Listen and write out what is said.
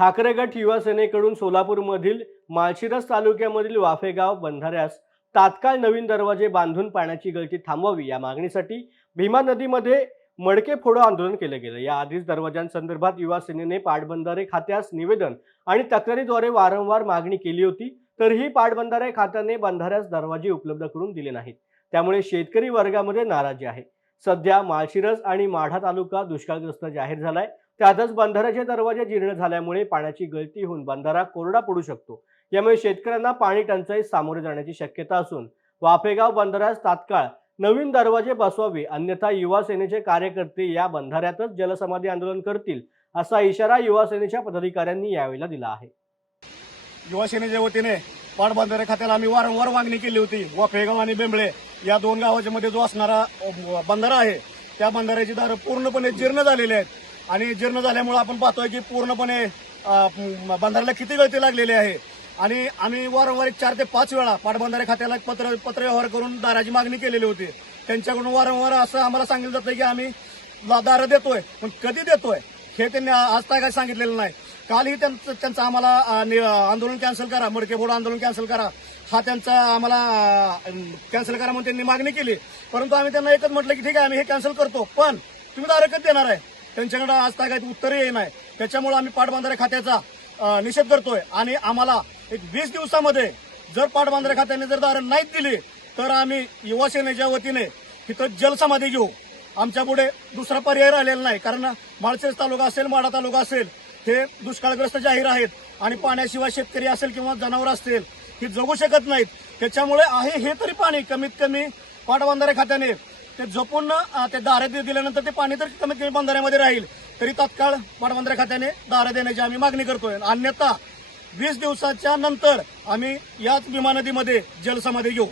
ठाकरे गट युवा सेनेकडून सोलापूरमधील माळशिरस तालुक्यामधील वाफेगाव बंधाऱ्यास तात्काळ नवीन दरवाजे बांधून पाण्याची गळती थांबवावी या मागणीसाठी भीमा नदीमध्ये मडके फोडो आंदोलन केले गेले। या आधीच दरवाजांसंदर्भात युवा सेनेने पाटबंधारे खात्यास निवेदन आणि तक्रारीद्वारे वारंवार मागणी केली होती, तरीही पाटबंधारे खात्याने बंधाऱ्यास दरवाजे उपलब्ध करून दिले नाहीत। त्यामुळे शेतकरी वर्गामध्ये नाराजी आहे। सध्या माळशिरस आणि माढा तालुका दुष्काळग्रस्त जाहीर झालाय। त्यातच बंधाऱ्याचे दरवाजे जीर्ण झाल्यामुळे पाण्याची गळती होऊन बंधारा कोरडा पडू शकतो। यामुळे शेतकऱ्यांना पाणी टंचाई सामोरे जाण्याची शक्यता असून वाफेगाव बंधाऱ्यास तात्काळ नवीन दरवाजे बसवावे, अन्यथा युवा सेनेचे कार्यकर्ते या बंधाऱ्यातच जलसमाधी आंदोलन करतील, असा इशारा युवा सेनेच्या पदाधिकाऱ्यांनी यावेळी दिला आहे। युवा सेनेच्या वतीने पाटबंधारे खात्याला आम्ही वारंवार मागणी केली होती। वाफेगाव आणि बेंबळे या दोन गावाच्या मध्ये जो असणारा बंधारा आहे, त्या बंधाऱ्याची दारं पूर्णपणे जीर्ण झालेली आहेत आणि जीर्ण झाल्यामुळे आपण पाहतोय की पूर्णपणे बंधाऱ्याला किती गळती लागलेली आहे। आणि आम्ही वारंवार 4 ते 5 वेळा पाटबंधारे खात्याला पत्र व्यवहार करून दाराची मागणी केलेली होती। त्यांच्याकडून वारंवार असं आम्हाला सांगितलं जातं की आम्ही दारं देतोय, पण कधी देतोय हे त्यांनी आज काय सांगितलेलं नाही। कालही त्यांचं आम्हाला आंदोलन कॅन्सल करा, मडके फोडो आंदोलन कॅन्सल करा, हा त्यांचा आम्हाला कॅन्सल करा म्हणून त्यांनी मागणी केली। परंतु आम्ही त्यांना एकच म्हटलं की ठीक आहे, आम्ही हे कॅन्सल करतो, पण तुम्ही दारं कधी देणार आहे? त्यांच्याकडे आज काय उत्तरही येत नाही। त्याच्यामुळे आम्ही पाटबंधारे खात्याचा निषेध करतोय आणि आम्हाला एक 20 दिवसामध्ये जर पाटबंधारे खात्याने जर दारं नाहीत दिली तर आम्ही युवा सेनेच्या वतीने तिथं जलसमाधी घेऊ। आमच्या पुढे दुसरा पर्याय राहिलेला नाही, कारण माळशिरस तालुका असेल, माढा तालुका असेल, हे दुष्काळग्रस्त जाहीर आहेत आणि पाण्याशिवाय शेतकरी असेल किंवा जनावर असतील ही जगू शकत नाहीत। त्याच्यामुळे आहे हे तरी पाणी कमीत कमी पाटबंधारे खात्याने ते जपून ते दारं दिल्यानंतर ते पाणी तर कमीत कमी बंधाऱ्यामध्ये राहील, तरी तात्काळ पाटबंधारे खात्याने दारं देण्याची आम्ही मागणी करतोय। अन्यथा 20 दिवसाच्या नंतर आम्ही याच भीमा नदीमध्ये जलसमाधी घेऊ।